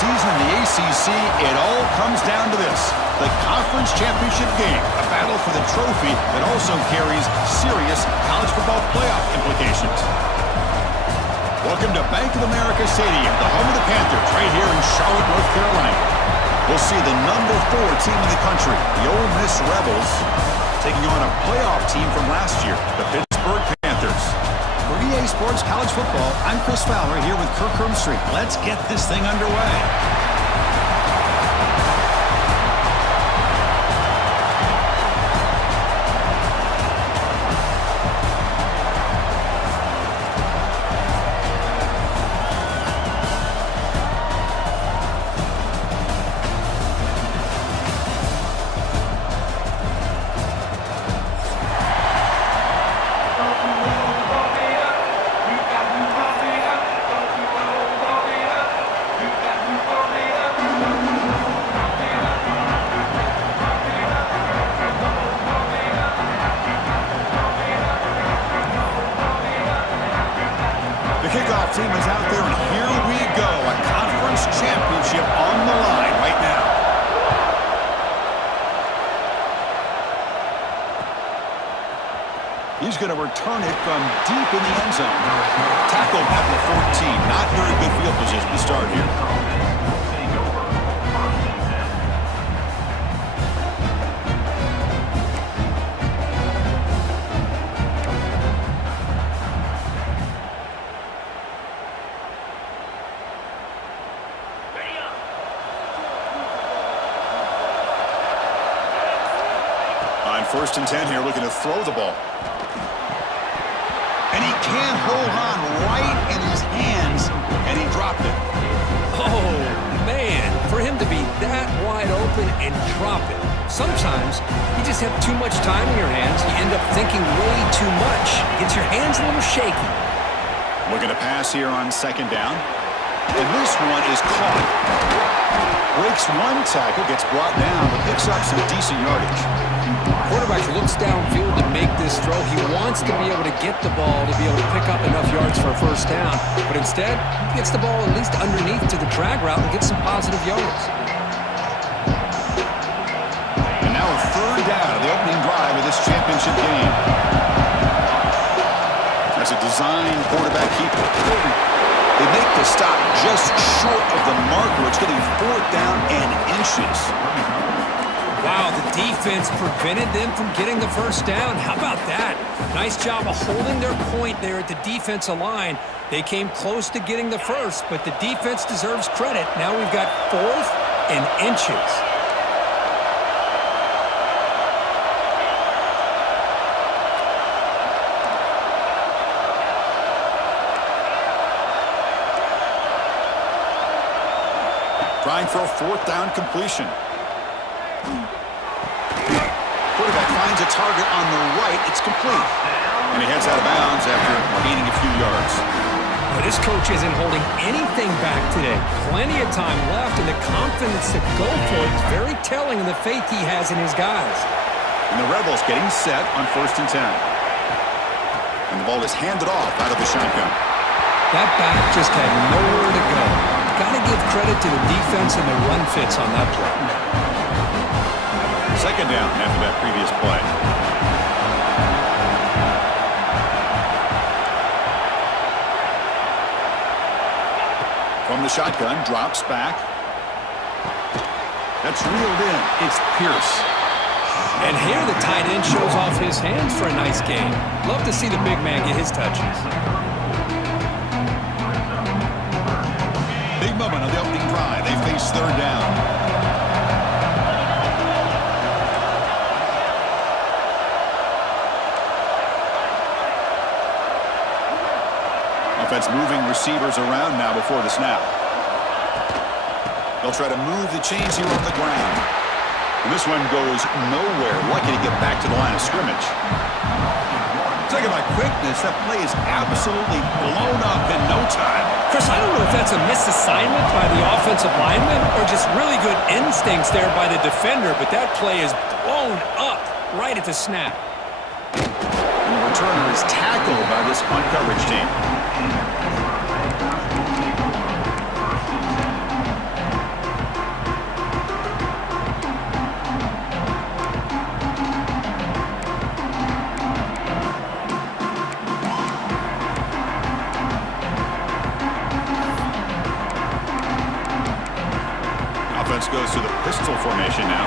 season in the ACC, it all comes down to this. The conference championship game, a battle for the trophy that also carries serious college football playoff implications. Welcome to Bank of America Stadium, the home of the Panthers, right here in Charlotte, North Carolina. We'll see the number 4 team in the country, the Ole Miss Rebels, taking on a playoff team from last year, the Pittsburgh Panthers. For EA Sports College Football, I'm Chris Fowler here with Kirk Herbstreit. Let's get this thing underway. Kickoff team is out there, and here we go. A conference championship on the line right now. He's going to return it from deep in the end zone. Tackled at the 14. Not very good field position to start here. First and 10 here, looking to throw the ball. And he can't hold on right in his hands, and he dropped it. Oh, man, for him to be that wide open and drop it. Sometimes you just have too much time in your hands. You end up thinking way too much. Gets your hands a little shaky. Looking to pass here on second down. And this one is caught. Breaks one tackle, gets brought down, but picks up some decent yardage. Quarterback looks downfield to make this throw. He wants to be able to get the ball to be able to pick up enough yards for a first down. But instead, he gets the ball at least underneath to the drag route and gets some positive yards. And now a third down of the opening drive of this championship game. That's a design quarterback keeper. They make the stop just short of the marker. It's getting 4th down and inches. Wow, the defense prevented them from getting the first down. How about that? Nice job of holding their point there at the defensive line. They came close to getting the first, but the defense deserves credit. Now we've got 4th and inches. Trying for a 4th down completion. Quarterback finds a target on the right. It's complete. And he heads out of bounds after gaining a few yards. Well, this coach isn't holding anything back today. Plenty of time left, and the confidence to go for it is very telling of the faith he has in his guys. And the Rebels getting set on 1st and 10. And the ball is handed off out of the shotgun. That back just had nowhere to go. Got to give credit to the defense and the run fits on that play. Second down after that previous play. From the shotgun, drops back. That's reeled in. It's Pierce. And here the tight end shows off his hands for a nice game. Love to see the big man get his touches. Big moment on the opening drive. They face 3rd down. Offense moving receivers around now before the snap. They'll try to move the chains here on the ground. And this one goes nowhere. Lucky to get back to the line of scrimmage. Talking about quickness, that play is absolutely blown up in no time. Chris, I don't know if that's a misassignment by the offensive lineman or just really good instincts there by the defender, but that play is blown up right at the snap. And the returner is tackled by this punt coverage team. formation now.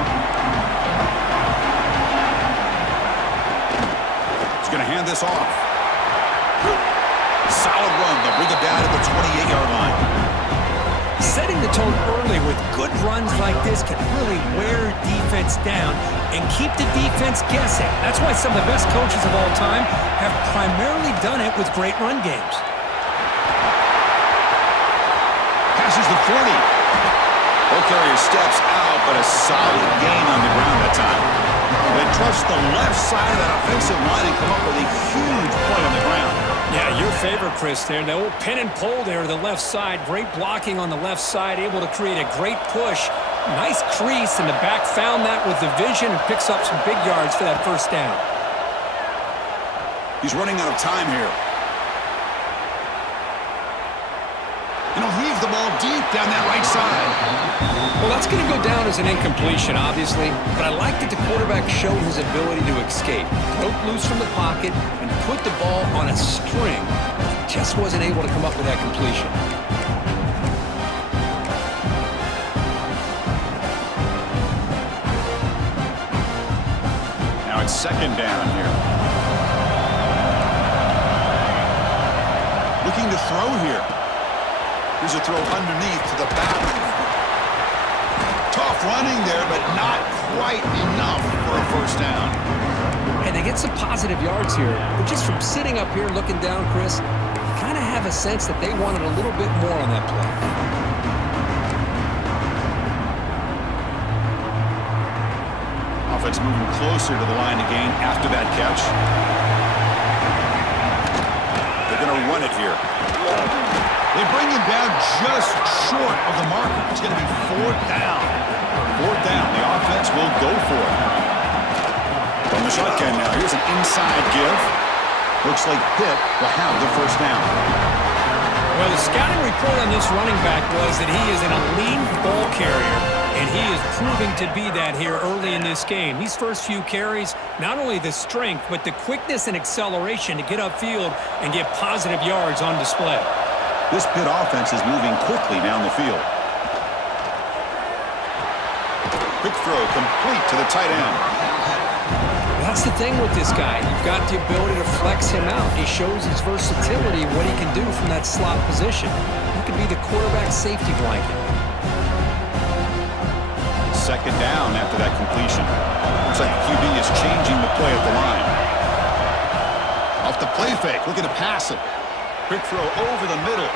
He's going to hand this off. Solid run. They'll bring it down to the 28-yard line. Setting the tone early with good runs like this can really wear defense down and keep the defense guessing. That's why some of the best coaches of all time have primarily done it with great run games. Passes the 40. Ball carrier steps out, but a solid gain on the ground that time. They trust the left side of that offensive line and come up with a huge play on the ground. Yeah, your favorite, Chris, there. The old pin and pull there to the left side. Great blocking on the left side, able to create a great push. Nice crease, and the back found that with the vision and picks up some big yards for that first down. He's running out of time here. And he'll heave the ball deep down that right side. Well, that's going to go down as an incompletion, obviously, but I like that the quarterback showed his ability to escape. Broke loose from the pocket and put the ball on a string. Just wasn't able to come up with that completion. Now it's second down here. Looking to throw here. Here's a throw underneath to the back. Tough running there, but not quite enough for a first down. And they get some positive yards here, but just from sitting up here looking down, Chris, you kind of have a sense that they wanted a little bit more on that play. Offense moving closer to the line to gain after that catch. They're going to run it here. They bring him down just short of the marker. It's going to be fourth down. Fourth down. The offense will go for it. From the shotgun now. Here's an inside give. Looks like Pitt will have the first down. Well, the scouting report on this running back was that he is an elite ball carrier, and he is proving to be that here early in this game. These first few carries, not only the strength, but the quickness and acceleration to get upfield and get positive yards on display. This Pitt offense is moving quickly down the field. Quick throw complete to the tight end. That's the thing with this guy. You've got the ability to flex him out. He shows his versatility, what he can do from that slot position. He could be the quarterback safety blanket. Second down after that completion. Looks like the QB is changing the play at the line. Off the play fake, looking to pass it. Quick throw over the middle.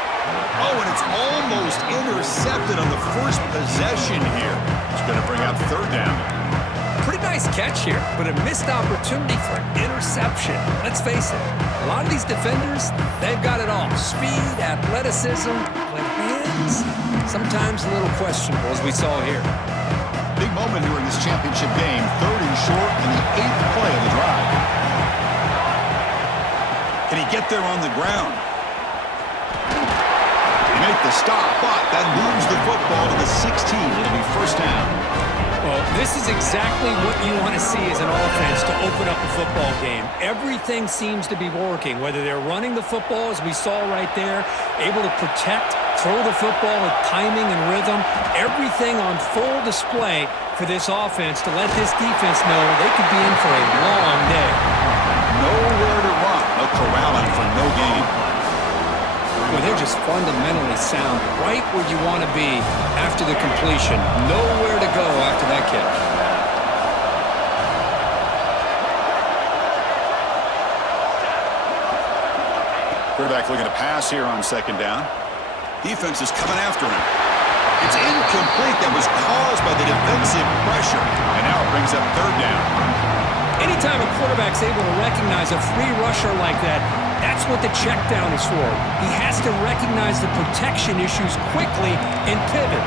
Oh, and it's almost intercepted on the first possession here. It's going to bring up third down. Pretty nice catch here, but a missed opportunity for an interception. Let's face it, a lot of these defenders, they've got it all. Speed, athleticism, but hands, sometimes a little questionable, as we saw here. Big moment here in this championship game. Third and short in the 8th play of the drive. Can he get there on the ground? Make the stop, but that moves the football to the 16. It'll be first down. Well, this is exactly what you want to see as an offense to open up a football game. Everything seems to be working, whether they're running the football, as we saw right there, able to protect, throw the football with timing and rhythm. Everything on full display for this offense to let this defense know they could be in for a long day. Nowhere to run. They'll corral him for no gain. Well, they're just fundamentally sound, right where you want to be after the completion. Nowhere to go after that catch. Quarterback looking to pass here on second down. Defense is coming after him. It's incomplete. That was caused by the defensive pressure. And now it brings up third down. Anytime a quarterback's able to recognize a free rusher like that, that's what the check down is for. He has to recognize the protection issues quickly and pivot.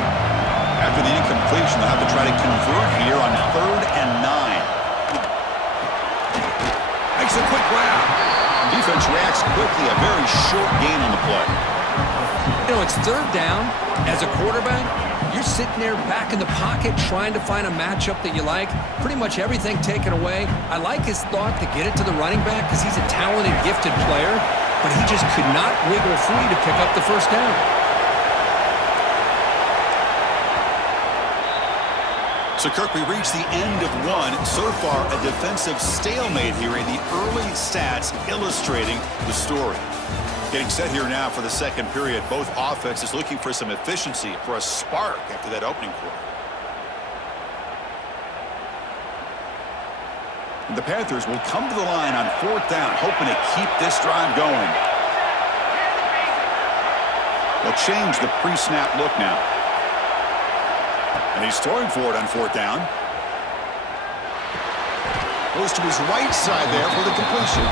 After the incompletion, they'll have to try to convert here on third and 9. Makes a quick grab. Defense reacts quickly. A very short gain on the play. You know, it's third down. As a quarterback, you're sitting there back in the pocket trying to find a matchup that you like. Pretty much everything taken away. I like his thought to get it to the running back because he's a talented, gifted player, but he just could not wiggle free to pick up the first down. So, Kirk, we reached the end of one. So far, a defensive stalemate here in the early stats illustrating the story. Getting set here now for the second period. Both offenses looking for some efficiency, for a spark after that opening quarter. The Panthers will come to the line on 4th down, hoping to keep this drive going. They'll change the pre-snap look now. And he's throwing for it on 4th down. Goes to his right side there for the completion.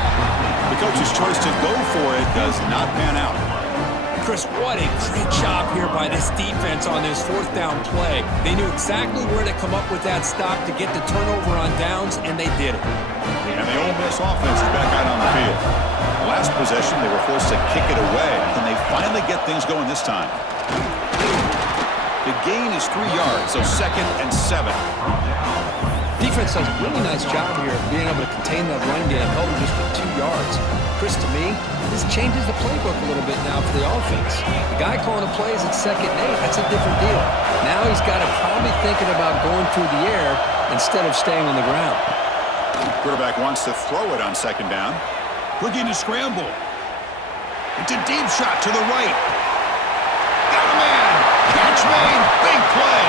The coach's choice to go for it does not pan out. Chris, what a great job here by this defense on this 4th down play. They knew exactly where to come up with that stop to get the turnover on downs, and they did it. And the Ole Miss offense is back out on the field. Last possession, they were forced to kick it away. Can they finally get things going this time? The gain is 3 yards, so 2nd and 7. Defense does a really nice job here of being able to contain that run game, held him just for 2 yards. Chris, to me, this changes the playbook a little bit now for the offense. The guy calling the plays at 2nd and 8, that's a different deal. Now he's got to probably thinking about going through the air instead of staying on the ground. Quarterback wants to throw it on 2nd down. Looking to scramble. It's a deep shot to the right. Got a man. Catch made. Big play.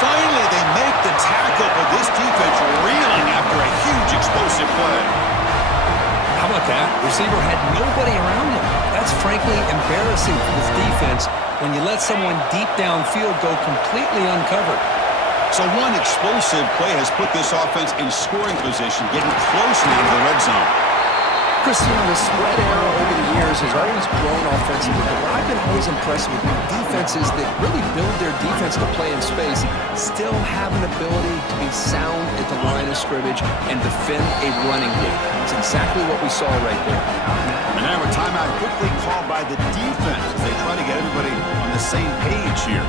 Finally, they make the tackle, but this defense reeling after a huge explosive play. How about that? Receiver had nobody around him. That's frankly embarrassing for this defense when you let someone deep downfield go completely uncovered. So one explosive play has put this offense in scoring position, getting close now to the red zone. Christian, the spread era over the years has always grown offensively, but what I've been always impressed with defenses that really build their defense to play in space still have an ability to be sound at the line of scrimmage and defend a running game. It's exactly what we saw right there. And now a timeout quickly called by the defense as they try to get everybody on the same page here.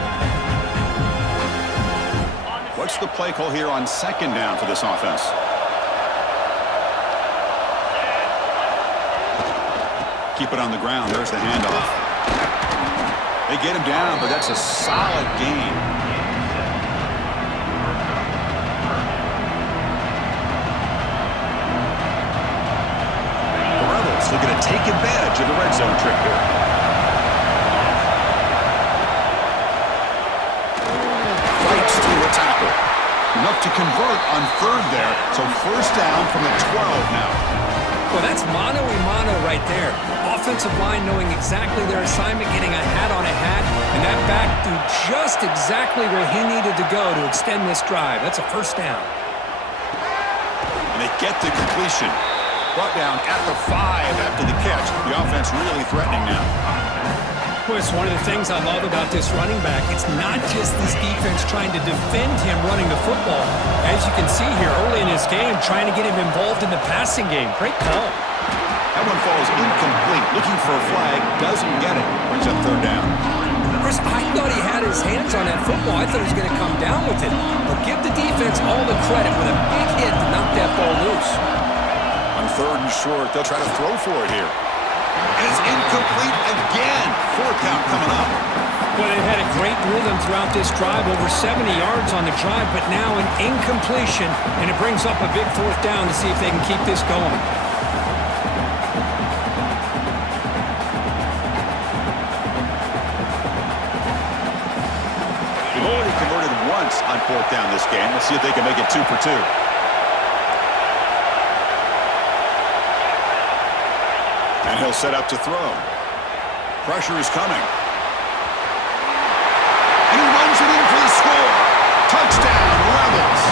What's the play call here on 2nd down for this offense? Keep it on the ground. There's the handoff. They get him down, but that's a solid gain. The Rebels looking to take advantage of the red zone trick here. Fights through a tackle. Enough to convert on 3rd there, so 1st down from the 12 now. Well, that's mano-a-mano right there. Offensive line knowing exactly their assignment, getting a hat on a hat, and that back threw just exactly where he needed to go to extend this drive. That's a 1st down. And they get the completion. Brought down at the 5 after the catch. The offense really threatening now. Well, it's one of the things I love about this running back. It's not just this defense trying to defend him running the football. As you can see here early in his game, trying to get him involved in the passing game. Great call. That one falls incomplete. Looking for a flag. Doesn't get it. Brings up 3rd down. Chris, I thought he had his hands on that football. I thought he was going to come down with it. But give the defense all the credit with a big hit to knock that ball loose. On 3rd and short, they'll try to throw for it here. And it's incomplete again. 4th down coming up. Well, they've had a great rhythm throughout this drive, over 70 yards on the drive, but now an incompletion, and it brings up a big 4th down to see if they can keep this going. They've already converted once on 4th down this game. Let's see if they can make it 2 for 2. And he'll set up to throw. Pressure is coming. And he runs it in for the score. Touchdown, Rebels.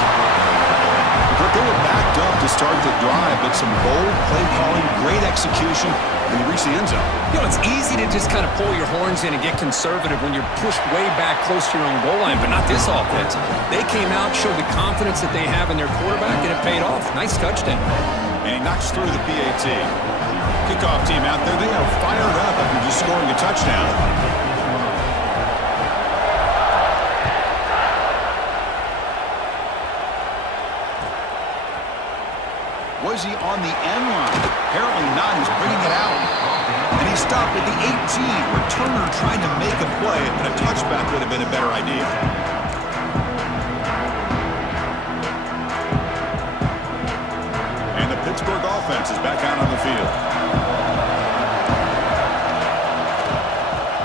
But they were backed up to start the drive, but some bold play calling, great execution, and they reach the end zone. You know, it's easy to just kind of pull your horns in and get conservative when you're pushed way back close to your own goal line, but not this offense. They came out, showed the confidence that they have in their quarterback, and it paid off. Nice touchdown. And he knocks through the PAT. Kickoff team out there, they are fired up after just scoring a touchdown. Was he on the end line? Apparently not. He's bringing it out. And he stopped at the 18. Returner trying to make a play, and a touchback would have been a better idea. offense is back out on the field.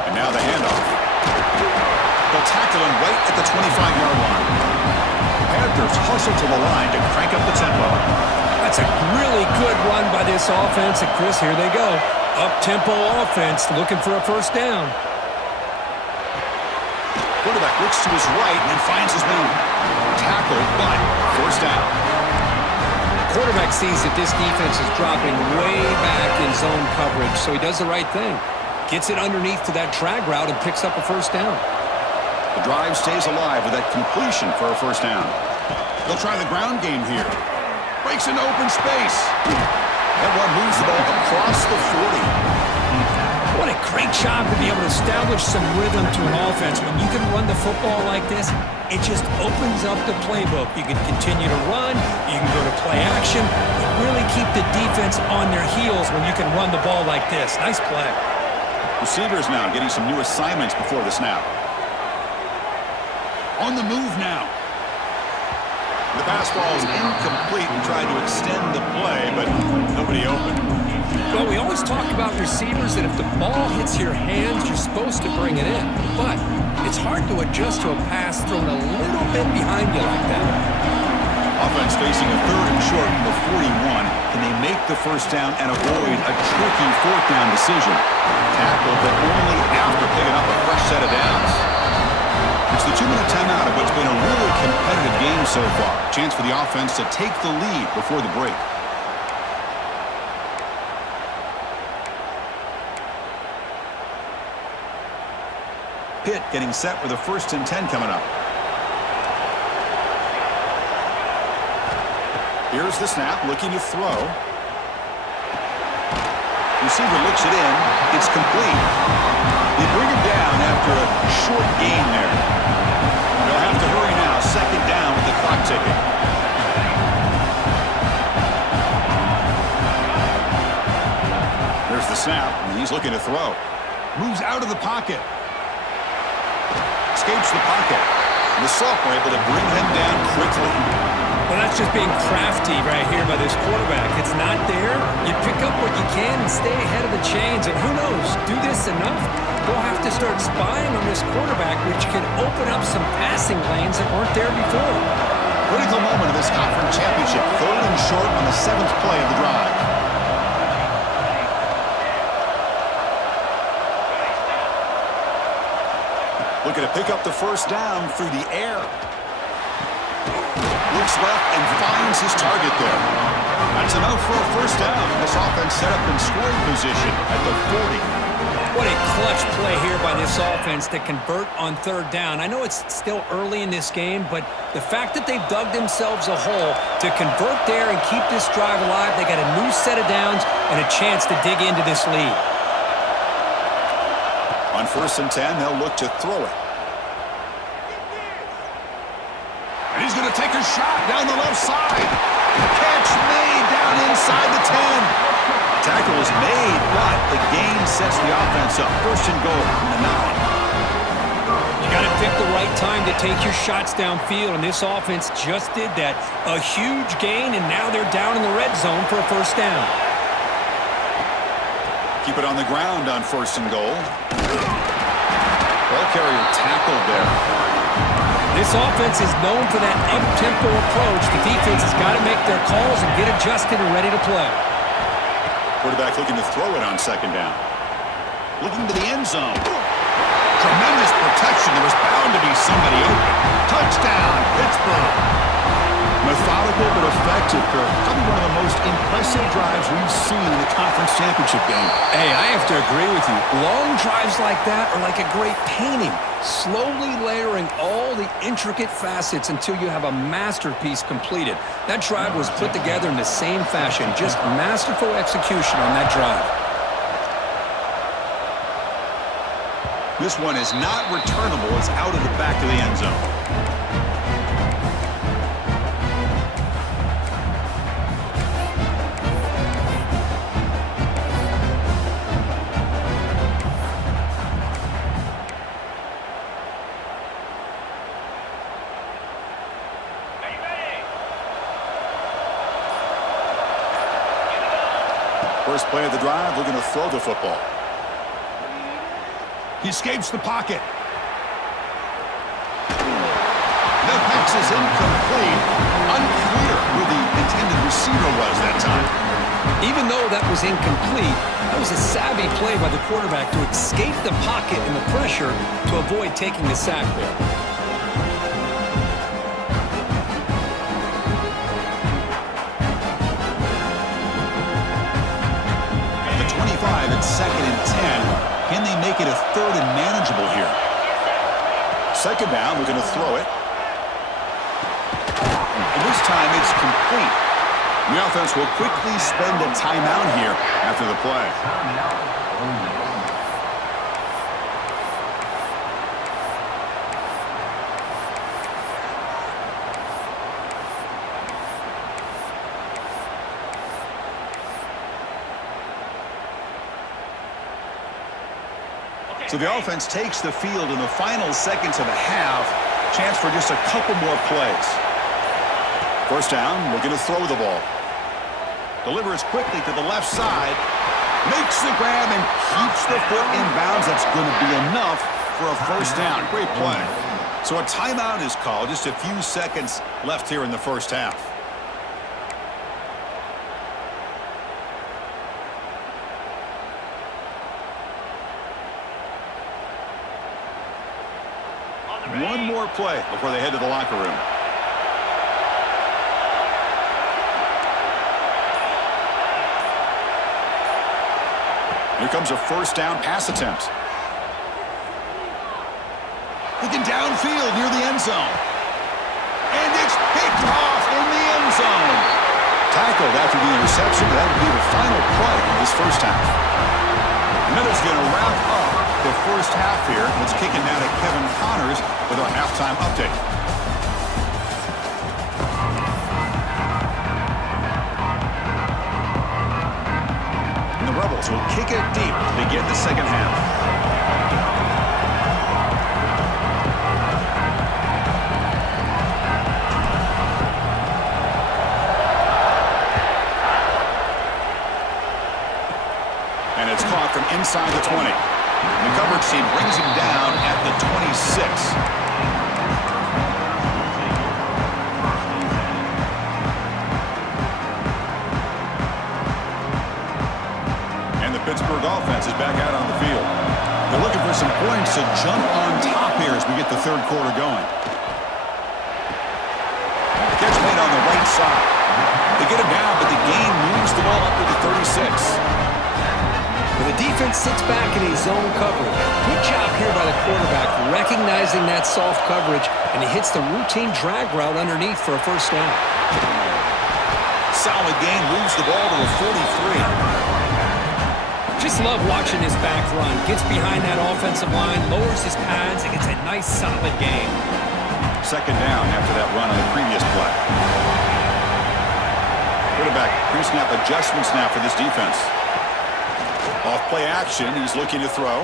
And now the handoff. They'll tackle him right at the 25-yard line. Panthers hustle to the line to crank up the tempo. That's a really good run by this offense. And Chris, here they go. Up-tempo offense looking for a first down. Quarterback looks to his right and finds his man. Tackled, but first down. Quarterback sees that this defense is dropping way back in zone coverage, so he does the right thing. Gets it underneath to that drag route and picks up a first down. The drive stays alive with that completion for a first down. They'll try the ground game here. Breaks into open space. That one moves the ball across the 40. What a great job to be able to establish some rhythm to an offense. When you can run the football like this, it just opens up the playbook. You can continue to run. You can go to play action. You really keep the defense on their heels when you can run the ball like this. Nice play. Receivers now getting some new assignments before the snap. On the move now. The pass ball is incomplete and tried to extend the play, but nobody open. Well, we always talk about receivers that if the ball hits your hands, you're supposed to bring it in. But it's hard to adjust to a pass thrown a little bit behind you like that. Offense facing a third and short from the 41. Can they make the first down and avoid a tricky fourth down decision? Tackle, but only after picking up a fresh set of downs. It's the 2-minute timeout of what's been a really competitive game so far. Chance for the offense to take the lead before the break. Pitt getting set with a 1st and 10 coming up. Here's the snap, looking to throw. Receiver looks it in. It's complete. They bring him down after a short gain there. They'll have to hurry now. 2nd down with the clock ticking. There's the snap, and he's looking to throw. Moves out of the pocket. Escapes the pocket. And the sophomore able to bring him down quickly. Well, that's just being crafty right here by this quarterback. It's not there. You pick up what you can and stay ahead of the chains. And who knows, do this enough, they'll have to start spying on this quarterback, which can open up some passing lanes that weren't there before. Critical moment of this conference championship. 3rd and short on the 7th play of the drive. Looking to pick up the first down through the air. Looks left and finds his target there. That's enough for a first down. This offense set up in scoring position at the 40. What a clutch play here by this offense to convert on 3rd down. I know it's still early in this game, but the fact that they've dug themselves a hole to convert there and keep this drive alive, they got a new set of downs and a chance to dig into this lead. On 1st and 10, they'll look to throw it. And he's going to take a shot down the left side. Catch made down inside the 10. Tackle is made, but the gain sets the offense up. 1st and goal from the 9. You got to pick the right time to take your shots downfield, and this offense just did that. A huge gain, and now they're down in the red zone for a first down. Keep it on the ground on 1st and goal. Ball carrier tackled there. This offense is known for that up-tempo approach. The defense has got to make their calls and get adjusted and ready to play. Quarterback looking to throw it on 2nd down. Looking to the end zone. Tremendous protection. There was bound to be somebody open. Touchdown, Pittsburgh. Methodical but effective, Kirk. Probably one of the most impressive drives we've seen in the conference championship game. Hey, I have to agree with you. Long drives like that are like a great painting. Slowly layering all the intricate facets until you have a masterpiece completed. That drive was put together in the same fashion. Just masterful execution on that drive. This one is not returnable. It's out of the back of the end zone. First play of the drive, we're going to throw the football. He escapes the pocket. The pass is incomplete. Unclear who the intended receiver was that time. Even though that was incomplete, that was a savvy play by the quarterback to escape the pocket and the pressure to avoid taking the sack there. At the 25, it's 2nd and 10. Can they make it a 3rd and manageable here? 2nd down, we're going to throw it. And this time it's complete. The offense will quickly spend a timeout here after the play. So the offense takes the field in the final seconds of the half. Chance for just a couple more plays. First down, we're going to throw the ball. Delivers quickly to the left side. Makes the grab and keeps the foot in bounds. That's going to be enough for a first down. Great play. So a timeout is called. Just a few seconds left here in the first half. One more play before they head to the locker room. Here comes a first down pass attempt. Looking downfield near the end zone. And it's picked off in the end zone. Tackled after the interception. That would be the final play of this first half. And that is going to wrap up the first half here. Let's kick it now to Kevin Connors with our halftime update. And the Rebels will kick it deep to begin the second half. And it's caught from inside the 20. The coverage team brings him down at the 26. And the Pittsburgh offense is back out on the field. They're looking for some points to jump on top here as we get the third quarter going. Catch made on the right side. They get him down, but the gain moves the ball up to the 36. The defense sits back in a zone coverage. Good job here by the quarterback recognizing that soft coverage, and he hits the routine drag route underneath for a first down. Solid gain, moves the ball to the 43. Just love watching his back run. Gets behind that offensive line, lowers his pads, and gets a nice solid gain. Second down after that run on the previous play. Quarterback pre-snap adjustments now for this defense. Off play action, he's looking to throw.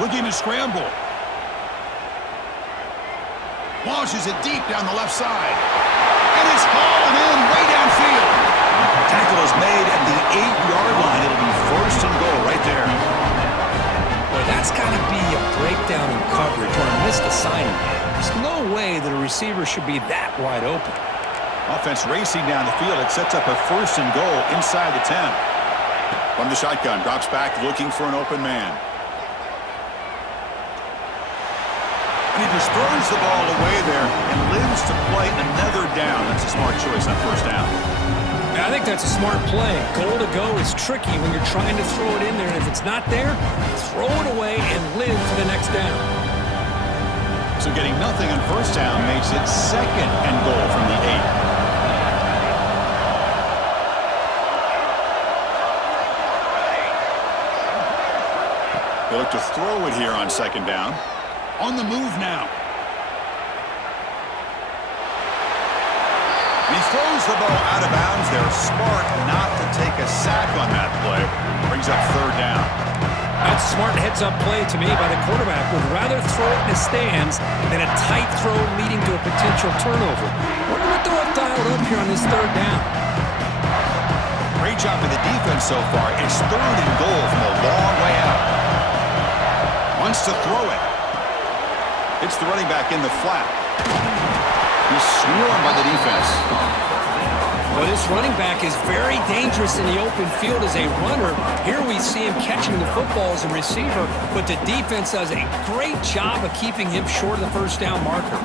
Looking to scramble. Launches it deep down the left side. And it's hauled in way downfield. Tackle is made at the 8-yard line. It'll be first and goal right there. Boy, that's got to be a breakdown in coverage or a missed assignment. There's no way that a receiver should be that wide open. Offense racing down the field. It sets up a first and goal inside the 10. From the shotgun, drops back looking for an open man. And he just throws the ball away there and lives to play another down. That's a smart choice on first down. Yeah, I think that's a smart play. Goal to go is tricky when you're trying to throw it in there. And if it's not there, throw it away and live for the next down. So getting nothing on first down makes it second and goal from the 8. They look to throw it here on second down. On the move now. He throws the ball out of bounds there. Smart not to take a sack on that play. Brings up third down. That's a smart heads-up play to me by the quarterback. Would rather throw it in the stands than a tight throw leading to a potential turnover. Wonder what they'll have dialed up here on this third down. Great job by the defense so far. It's 3rd and goal from a long way out. Wants to throw it. It's the running back in the flat. He's swarmed by the defense. Well, this running back is very dangerous in the open field as a runner. Here we see him catching the football as a receiver, but the defense does a great job of keeping him short of the first down marker.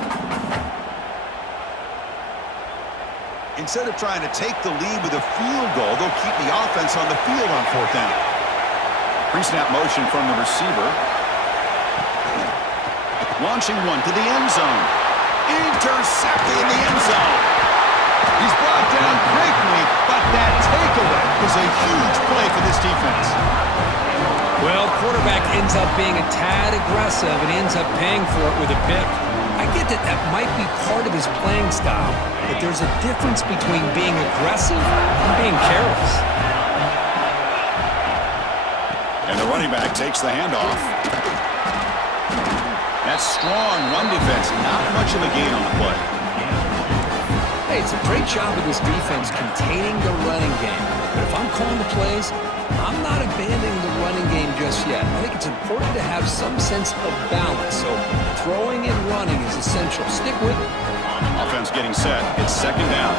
Instead of trying to take the lead with a field goal, they'll keep the offense on the field on 4th down. Pre-snap motion from the receiver. Launching one to the end zone. Intercepted in the end zone. He's brought down quickly, but that takeaway is a huge play for this defense. Well, quarterback ends up being a tad aggressive and ends up paying for it with a pick. I get that that might be part of his playing style, but there's a difference between being aggressive and being careless. And the running back takes the handoff. That strong run defense, not much of a gain on the play. Hey, it's a great job of this defense containing the running game. But if I'm calling the plays, I'm not abandoning the running game just yet. I think it's important to have some sense of balance. So throwing and running is essential. Stick with it. Offense getting set. It's 2nd down.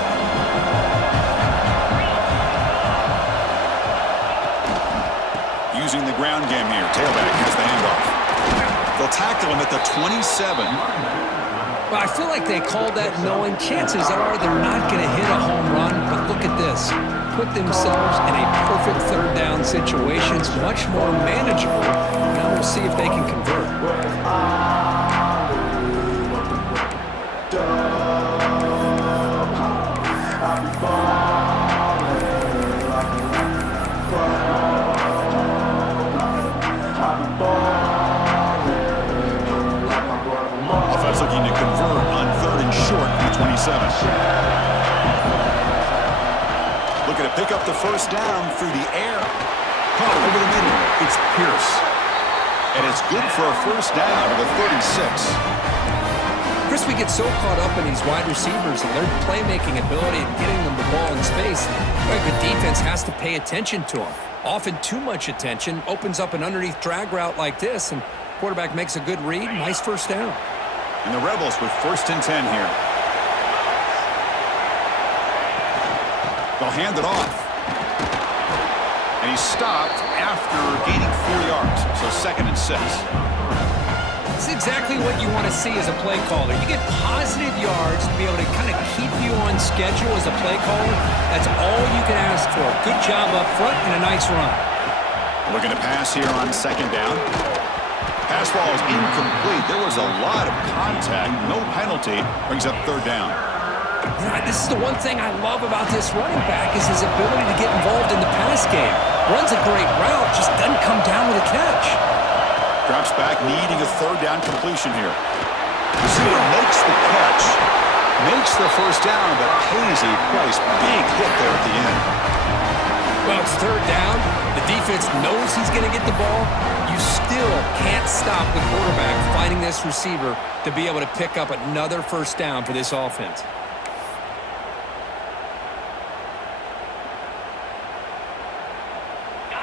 Using the ground game here. Tailback gets the handoff. They'll tackle him at the 27. Well, I feel like they called that knowing chances are they're not going to hit a home run, but look at this. Put themselves in a perfect 3rd down situation. It's much more manageable. Now we'll see if they can convert. Looking to convert on 3rd and short from the 27. Looking to pick up the first down through the air. Caught over the middle. It's Pierce. And it's good for a first down to the 36. Chris, we get so caught up in these wide receivers and their playmaking ability and getting them the ball in space. A good defense has to pay attention to them. Often too much attention opens up an underneath drag route like this, and quarterback makes a good read. Nice first down. And the Rebels with 1st and 10 here. They'll hand it off. And he's stopped after gaining 4 yards. So 2nd and 6. This is exactly what you want to see as a play caller. You get positive yards to be able to kind of keep you on schedule as a play caller. That's all you can ask for. Good job up front and a nice run. Looking to pass here on 2nd down. Pass ball is incomplete. There was a lot of contact. No penalty. Brings up 3rd down. You know, this is the one thing I love about this running back is his ability to get involved in the pass game. Runs a great route, just doesn't come down with a catch. Drops back, needing a 3rd down completion here. Receiver makes the catch. Makes the first down, but pays a price. Big hit there at the end. Well, it's 3rd down. The defense knows he's going to get the ball. You still can't stop the quarterback finding this receiver to be able to pick up another first down for this offense.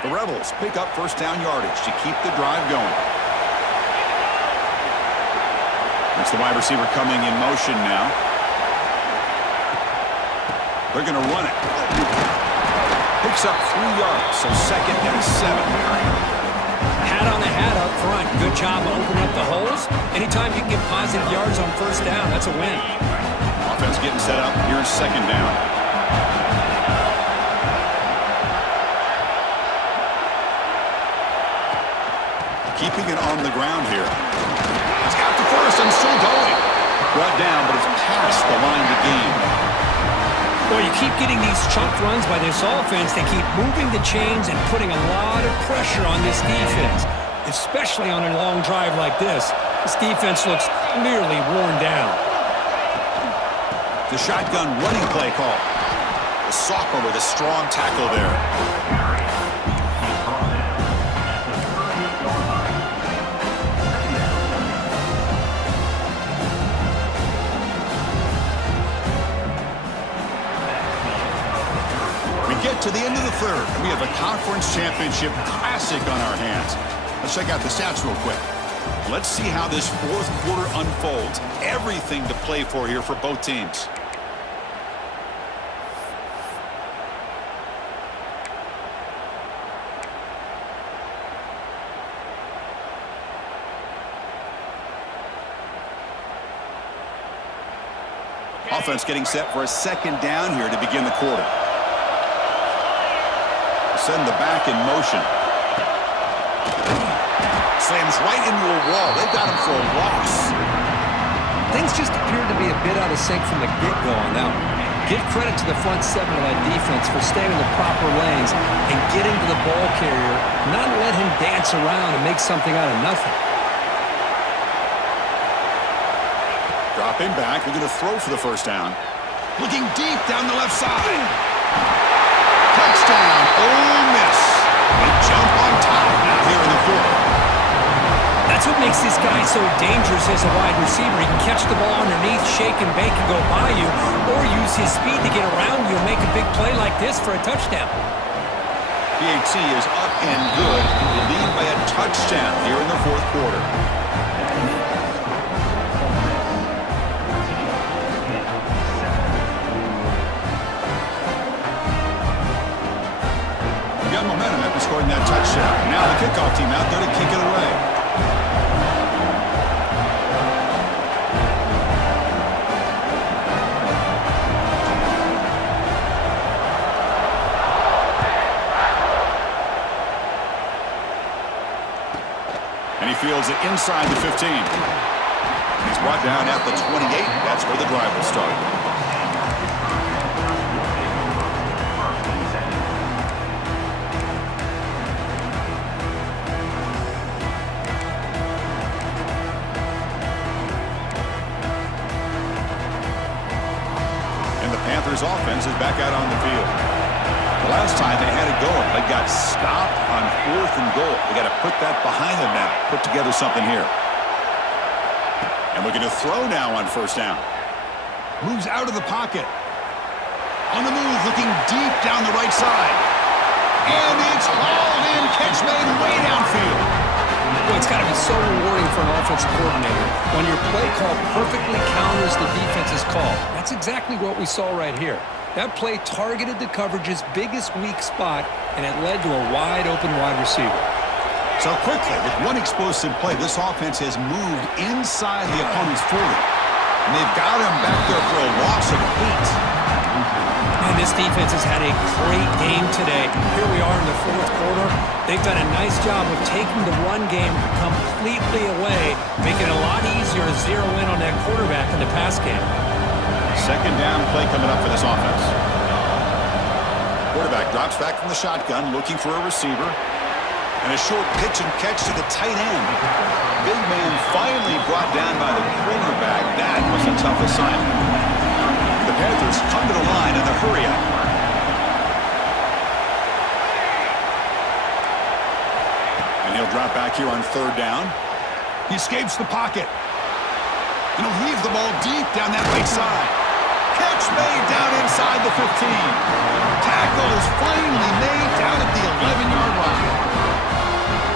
The Rebels pick up first down yardage to keep the drive going. It's the wide receiver coming in motion now. They're going to run it. Picks up 3 yards, so 2nd and 7. Hat on the hat up front. Good job of opening up the holes. Anytime you can get positive yards on first down, that's a win. Offense getting set up. Here's 2nd down. Keeping it on the ground here. He's got the first and still going. Brought down, but it's past the line to gain. Well, you keep getting these chunk runs by this offense. They keep moving the chains and putting a lot of pressure on this defense, especially on a long drive like this. This defense looks clearly worn down. The shotgun running play call. The sophomore with a strong tackle there. To the end of the conference championship classic on our hands. Let's check out the stats real quick. Let's see how this fourth quarter unfolds. Everything to play for here for both teams. Offense getting set for a second down here to begin the quarter. Send the back in motion. Slams right into a wall. They've got him for a loss. Things just appeared to be a bit out of sync from the get-go on that one. Give credit to the front seven of that defense for staying in the proper lanes and getting to the ball carrier, not let him dance around and make something out of nothing. Dropping back, we're going to throw for the first down. Looking deep down the left side. Touchdown, Ole Miss. They jump on top now here in the fourth. That's what makes this guy so dangerous as a wide receiver. He can catch the ball underneath, shake and bake and go by you, or use his speed to get around you and make a big play like this for a touchdown. PAT is up and good. They lead by a touchdown here in the fourth quarter. Got momentum after scoring that touchdown. Now the kickoff team out there to kick it away. And he fields it inside the 15. He's brought down at the 28. That's where the drive will start. Panthers offense is back out on the field. The last time they had it going, they got stopped on 4th and goal. They got to put that behind them now. Put together something here. And we're going to throw now on first down. Moves out of the pocket. On the move, looking deep down the right side. And it's hauled in. Catch made way downfield. Well, it's got to be so rewarding for an offensive coordinator when your play call perfectly counters the defense's call. That's exactly what we saw right here. That play targeted the coverage's biggest weak spot, and it led to a wide-open wide receiver. So quickly, with one explosive play, this offense has moved inside the opponent's 40. And they've got him back there for a loss of 8. And this defense has had a great game today. Here we are in the fourth quarter. They've done a nice job of taking the run game completely away, making it a lot easier to zero in on that quarterback in the pass game. Second down play coming up for this offense. Quarterback drops back from the shotgun, looking for a receiver. And a short pitch and catch to the tight end. Big man finally brought down by the quarterback. That was a tough assignment. The Panthers come to the line in the hurry-up. And he'll drop back here on third down. He escapes the pocket. And he'll heave the ball deep down that right side. Catch made down inside the 15. Tackle is finally made down at the 11-yard line.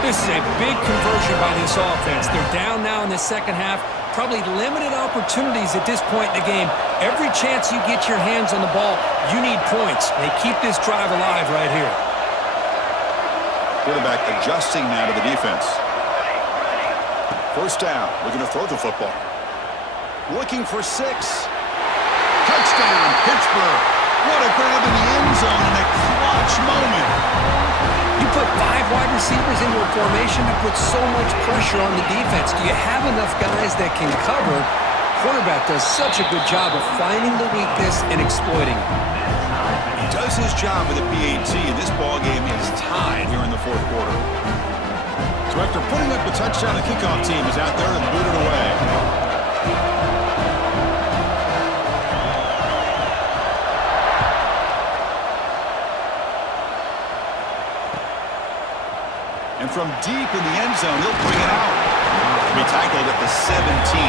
This is a big conversion by this offense. They're down now in the second half. Probably limited opportunities at this point in the game. Every chance you get your hands on the ball, you need points. They keep this drive alive right here. Quarterback adjusting now to the defense. First down. We're going to throw the football. Looking for 6. Touchdown, Pittsburgh. What a grab in the end zone in a clutch moment. You put 5 wide receivers into a formation that puts so much pressure on the defense. Do you have enough guys that can cover? Quarterback does such a good job of finding the weakness and exploiting it. He does his job with the PAT, and this ballgame is tied here in the fourth quarter. So after putting up a touchdown, the kickoff team is out there and booted away. And from deep in the end zone, he'll bring it out. To be tackled at the 17.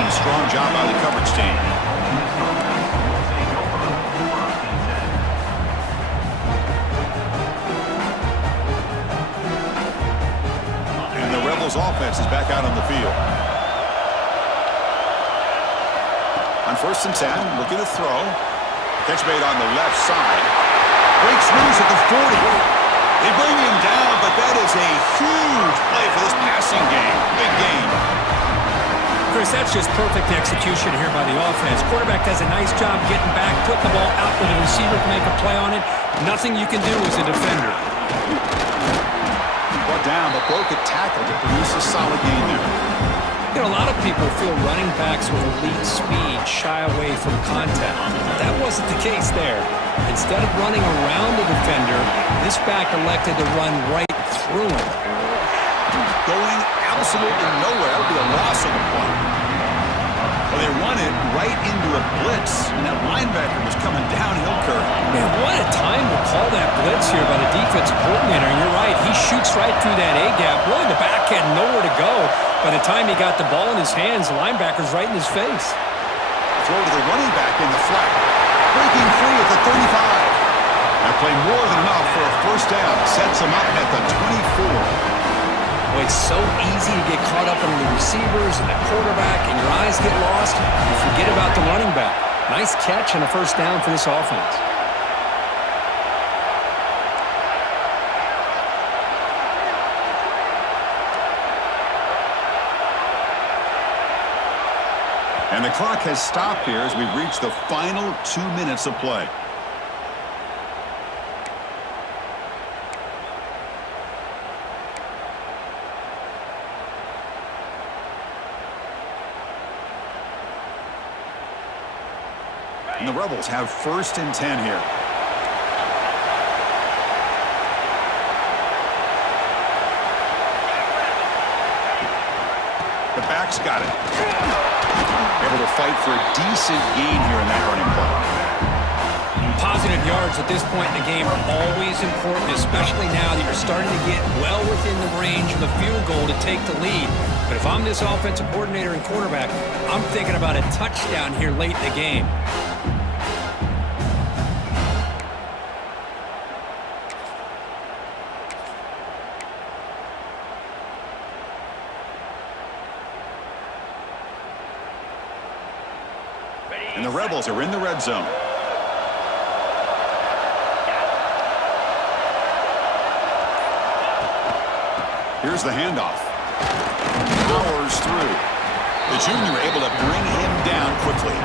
Strong job by the coverage team. his offense is back out on the field. On 1st and 10, looking to throw. Catch made on the left side. Breaks loose at the 40. They bring him down, but that is a huge play for this passing game. Big game. Chris, that's just perfect execution here by the offense. Quarterback does a nice job getting back, putting the ball out where the receiver can make a play on it. Nothing you can do as a defender. Brought down, but broke a tackle to produce a solid gain there. You know, a lot of people feel running backs with elite speed shy away from contact. That wasn't the case there. Instead of running around the defender, this back elected to run right through him. Going absolutely nowhere. That would be a loss of the play. Well, they run it right into a blitz, and that linebacker was coming downhill curve. Man, what a time to call that blitz here by the defensive coordinator. And you're right, he shoots right through that A-gap. Really, the back had nowhere to go. By the time he got the ball in his hands, the linebacker's right in his face. Throw to the running back in the flat. Breaking free at the 35. That play more than enough for a first down. Sets him up at the 24. Well, it's so easy to get caught up in the receivers and the quarterback, and your eyes get lost. You forget about the running back. Nice catch and a first down for this offense. And the clock has stopped here as we've reached the final 2 minutes of play. And the Rebels have 1st and 10 here. The back's got it. Able to fight for a decent gain here in that running play. Positive yards at this point in the game are always important, especially now that you're starting to get well within the range of a field goal to take the lead. But if I'm this offensive coordinator and quarterback, I'm thinking about a touchdown here late in the game. And the Rebels are in the red zone. Here's the handoff. Powers through. The junior able to bring him down quickly.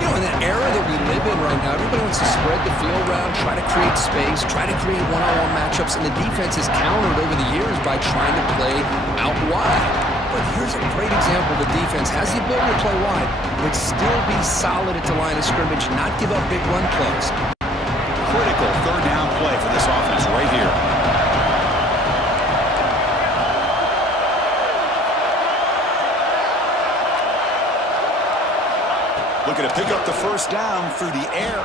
You know, in the era that we live in right now, everybody wants to spread the field around, try to create space, try to create one-on-one matchups, and the defense has countered over the years by trying to play out wide. But here's a great example. The defense has the ability to play wide, but still be solid at the line of scrimmage, not give up big run plays. Critical 3rd down play for this offense right here. Looking to pick up the first down through the air.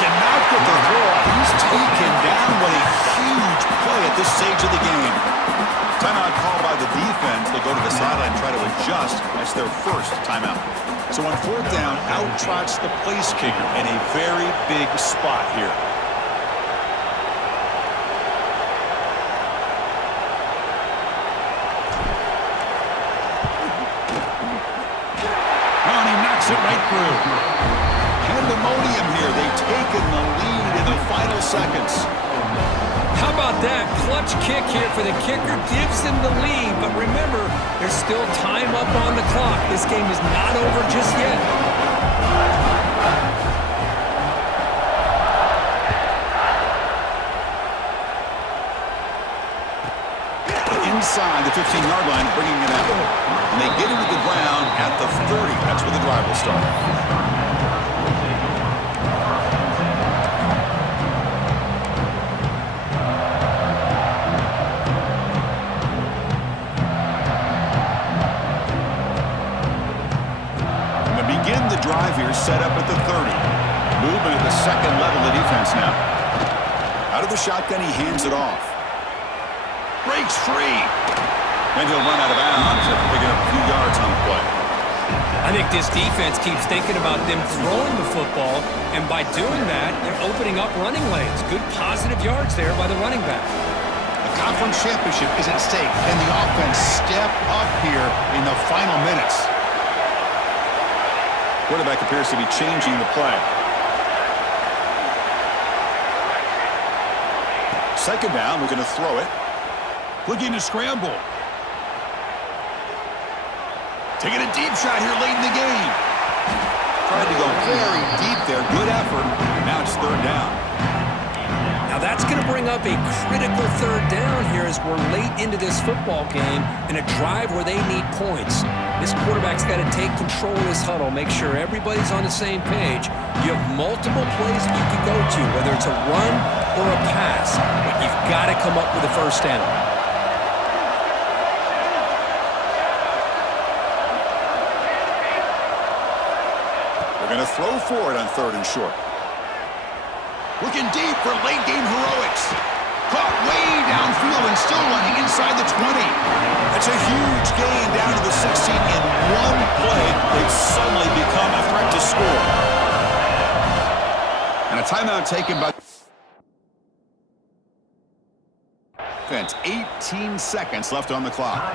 Cannot get the throw off. He's taken down. What a huge play at this stage of the game. Timeout called by the defense. They go to the sideline and try to adjust. That's their first timeout. So on 4th down, out trots the place kicker in a very big spot here. And he knocks it right through. Pandemonium here. They've taken the lead in the final seconds. How about that? Clutch kick here for the kicker. Gives them the lead. But remember, there's still time up on the clock. This game is not over just yet. Inside the 15-yard line, bringing it out. And they get into the ground at the 30. That's where the drive will start. Drive here set up at the 30. Movement at the second level of the defense now. Out of the shotgun, he hands it off. Breaks free. Then he'll run out of bounds after picking up a few yards on the play. I think this defense keeps thinking about them throwing the football, and by doing that, they're opening up running lanes. Good positive yards there by the running back. A conference championship is at stake. Can the offense step up here in the final minutes? Quarterback appears to be changing the play. Second down, we're going to throw it. Looking to scramble. Taking a deep shot here late in the game. Tried to go very deep there. Good effort. Now it's third down. Now that's going to bring up a critical third down here as we're late into this football game in a drive where they need points. This quarterback's got to take control of this huddle, make sure everybody's on the same page. You have multiple plays that you can go to, whether it's a run or a pass, but you've got to come up with a first down. We're going to throw for it on third and short. Looking deep for late-game heroics. Caught way downfield and still running inside the 20. That's a huge gain down to the 16 in one play. They've suddenly become a threat to score. And a timeout taken by defense. 18 seconds left on the clock.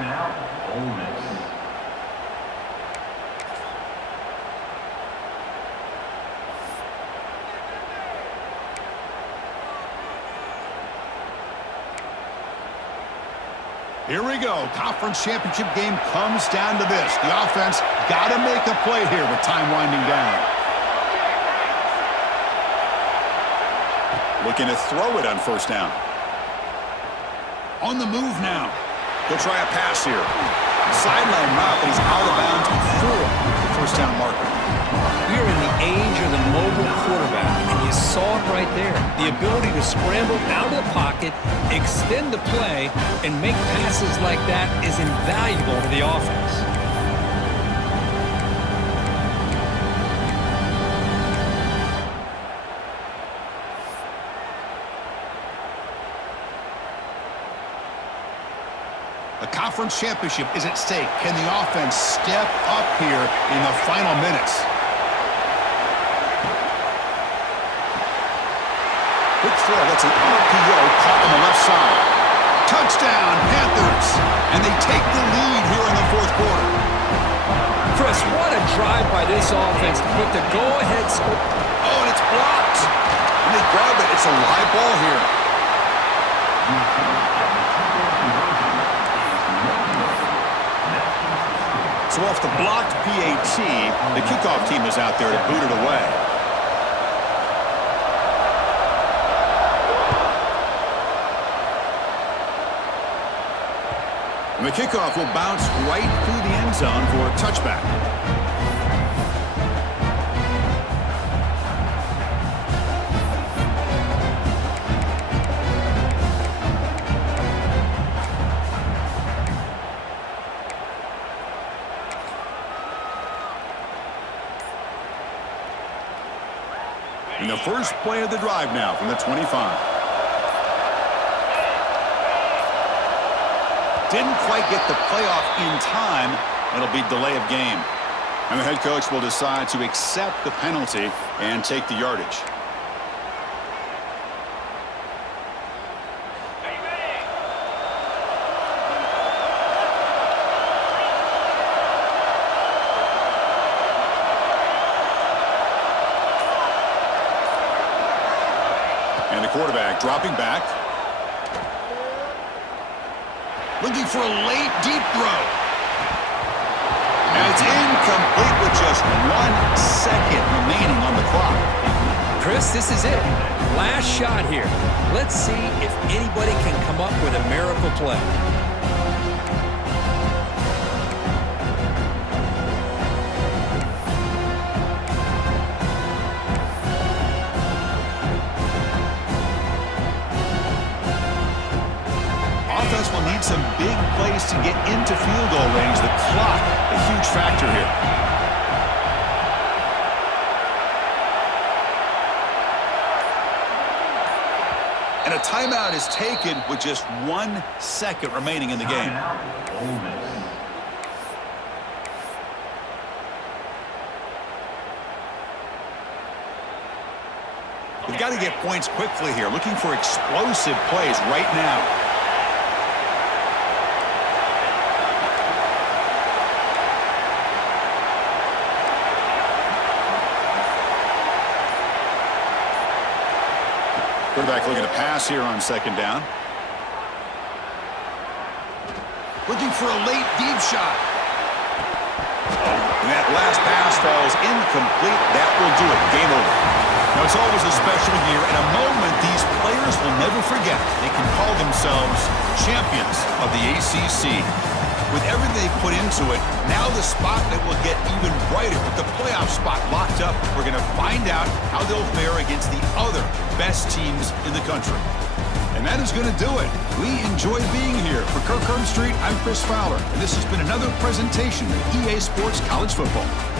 Here we go. Conference championship game comes down to this. The offense got to make a play here with time winding down. Looking to throw it on first down. On the move now. He'll try a pass here. Sideline route, but he's out of bounds before the first down marker. We are in the age of the mobile quarterback, and you saw it right there. The ability to scramble out of the pocket, extend the play, and make passes like that is invaluable to the offense. The conference championship is at stake. Can the offense step up here in the final minutes? Quick throw. That's an RPO caught on the left side. Touchdown, Panthers. And they take the lead here in the fourth quarter. Chris, what a drive by this offense to put the go-ahead score. Oh, and it's blocked. And they grab it. It's a live ball here. So off the blocked PAT, the kickoff team is out there to boot it away. And the kickoff will bounce right through the end zone for a touchback. And the first play of the drive now from the 25. Didn't quite get the playoff in time. It'll be delay of game. And the head coach will decide to accept the penalty and take the yardage. And the quarterback dropping back. Looking for a late, deep throw. And it's incomplete with just 1 second remaining on the clock. Chris, this is it. Last shot here. Let's see if anybody can come up with a miracle play. Offense will need some big plays to get into field goal range. The clock, a huge factor here. And a timeout is taken with just 1 second remaining in the game. We've got to get points quickly here. Looking for explosive plays right now. Quarterback looking to pass here on second down. Looking for a late deep shot. And that last pass falls incomplete. That will do it. Game over. Now, it's always a special year and a moment these players will never forget. They can call themselves champions of the ACC. With everything they put into it, now the spotlight will get even brighter. With the playoff spot locked up, we're going to find out how they'll fare against the other best teams in the country. And that is going to do it. We enjoyed being here. For Kirk Street, I'm Chris Fowler, and this has been another presentation of EA Sports College Football.